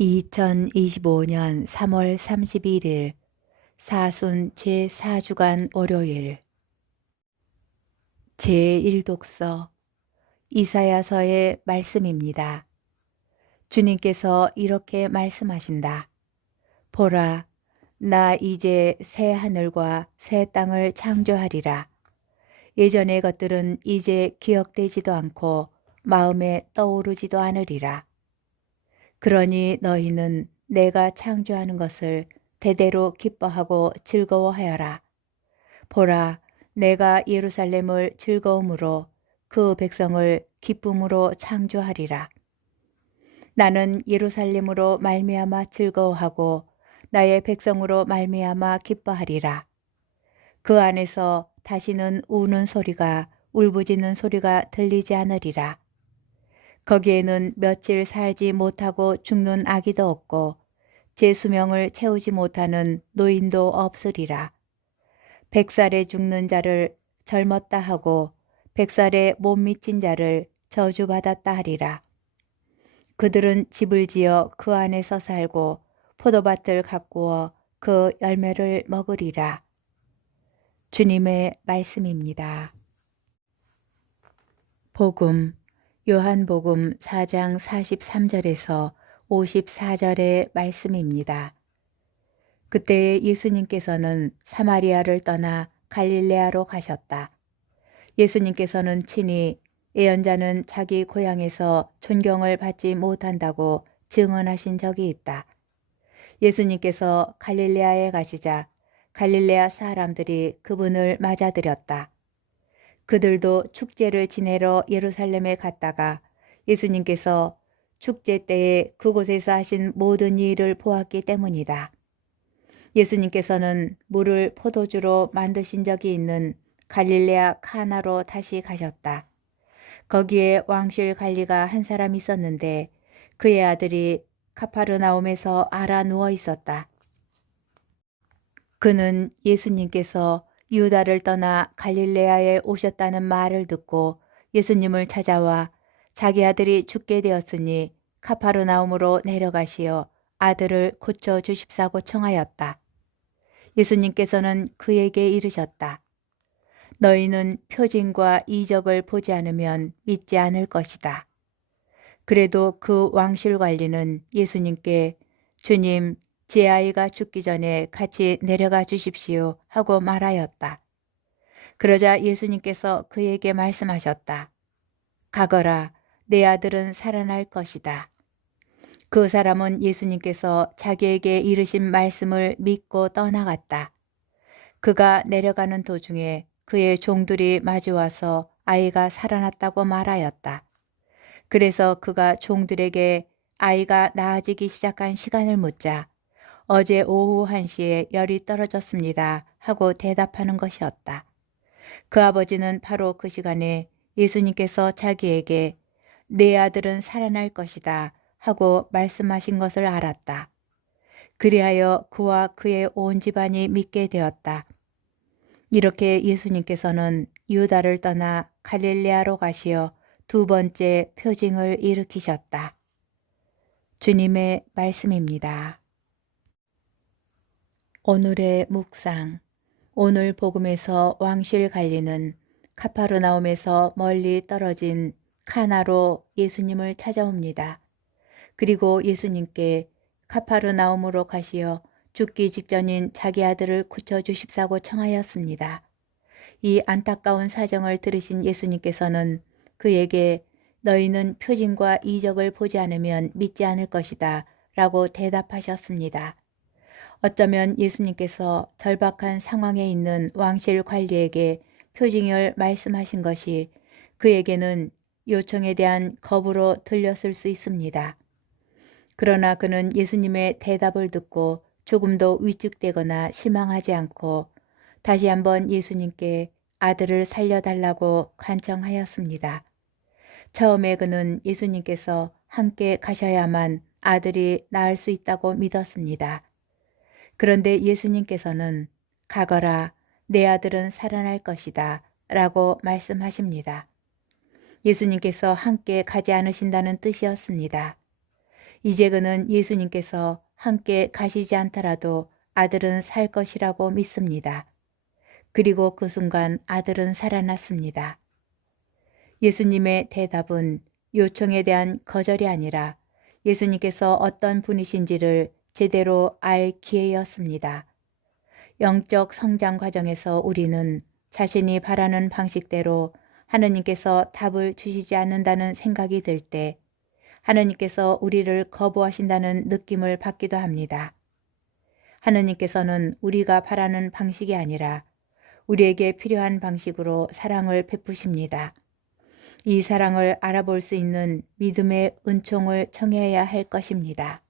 2025년 3월 31일 사순 제4주간 월요일 제1독서 이사야서의 말씀입니다. 주님께서 이렇게 말씀하신다. 보라, 나 이제 새 하늘과 새 땅을 창조하리라. 예전의 것들은 이제 기억되지도 않고 마음에 떠오르지도 않으리라. 그러니 너희는 내가 창조하는 것을 대대로 기뻐하고 즐거워하여라. 보라, 내가 예루살렘을 즐거움으로 그 백성을 기쁨으로 창조하리라. 나는 예루살렘으로 말미암아 즐거워하고 나의 백성으로 말미암아 기뻐하리라. 그 안에서 다시는 우는 소리가 울부짖는 소리가 들리지 않으리라. 거기에는 며칠 살지 못하고 죽는 아기도 없고 제 수명을 채우지 못하는 노인도 없으리라. 100살에 죽는 자를 젊었다 하고 100살에 못 미친 자를 저주받았다 하리라. 그들은 집을 지어 그 안에서 살고 포도밭을 가꾸어 그 열매를 먹으리라. 주님의 말씀입니다. 복음 요한복음 4장 43절에서 54절의 말씀입니다. 그때 예수님께서는 사마리아를 떠나 갈릴레아로 가셨다. 예수님께서는 친히 예언자는 자기 고향에서 존경을 받지 못한다고 증언하신 적이 있다. 예수님께서 갈릴레아에 가시자 갈릴레아 사람들이 그분을 맞아들였다. 그들도 축제를 지내러 예루살렘에 갔다가 예수님께서 축제 때에 그곳에서 하신 모든 일을 보았기 때문이다. 예수님께서는 물을 포도주로 만드신 적이 있는 갈릴레아 카나로 다시 가셨다. 거기에 왕실 관리가 한 사람 있었는데 그의 아들이 카파르나움에서 앓아 누워 있었다. 그는 예수님께서 유다를 떠나 갈릴레아에 오셨다는 말을 듣고 예수님을 찾아와 자기 아들이 죽게 되었으니 카파르나움으로 내려가시어 아들을 고쳐 주십사고 청하였다. 예수님께서는 그에게 이르셨다. 너희는 표징과 이적을 보지 않으면 믿지 않을 것이다. 그래도 그 왕실 관리는 예수님께 주님, 제 아이가 죽기 전에 같이 내려가 주십시오 하고 말하였다. 그러자 예수님께서 그에게 말씀하셨다. 가거라, 내 아들은 살아날 것이다. 그 사람은 예수님께서 자기에게 이르신 말씀을 믿고 떠나갔다. 그가 내려가는 도중에 그의 종들이 마주와서 아이가 살아났다고 말하였다. 그래서 그가 종들에게 아이가 나아지기 시작한 시간을 묻자 어제 오후 1시에 열이 떨어졌습니다 하고 대답하는 것이었다. 그 아버지는 바로 그 시간에 예수님께서 자기에게 내 아들은 살아날 것이다 하고 말씀하신 것을 알았다. 그리하여 그와 그의 온 집안이 믿게 되었다. 이렇게 예수님께서는 유다를 떠나 갈릴레아로 가시어 두 번째 표징을 일으키셨다. 주님의 말씀입니다. 오늘의 묵상. 오늘 복음에서 왕실 관리는 카파르나움에서 멀리 떨어진 카나로 예수님을 찾아옵니다. 그리고 예수님께 카파르나움으로 가시어 죽기 직전인 자기 아들을 고쳐주십사고 청하였습니다. 이 안타까운 사정을 들으신 예수님께서는 그에게 너희는 표징과 이적을 보지 않으면 믿지 않을 것이다 라고 대답하셨습니다. 어쩌면 예수님께서 절박한 상황에 있는 왕실 관리에게 표징을 말씀하신 것이 그에게는 요청에 대한 겁으로 들렸을 수 있습니다. 그러나 그는 예수님의 대답을 듣고 조금도 위축되거나 실망하지 않고 다시 한번 예수님께 아들을 살려달라고 간청하였습니다. 처음에 그는 예수님께서 함께 가셔야만 아들이 나을 수 있다고 믿었습니다. 그런데 예수님께서는 가거라, 내 아들은 살아날 것이다 라고 말씀하십니다. 예수님께서 함께 가지 않으신다는 뜻이었습니다. 이제 그는 예수님께서 함께 가시지 않더라도 아들은 살 것이라고 믿습니다. 그리고 그 순간 아들은 살아났습니다. 예수님의 대답은 요청에 대한 거절이 아니라 예수님께서 어떤 분이신지를 제대로 알 기회였습니다. 영적 성장 과정에서 우리는 자신이 바라는 방식대로 하느님께서 답을 주시지 않는다는 생각이 들 때 하느님께서 우리를 거부하신다는 느낌을 받기도 합니다. 하느님께서는 우리가 바라는 방식이 아니라 우리에게 필요한 방식으로 사랑을 베푸십니다. 이 사랑을 알아볼 수 있는 믿음의 은총을 청해야 할 것입니다.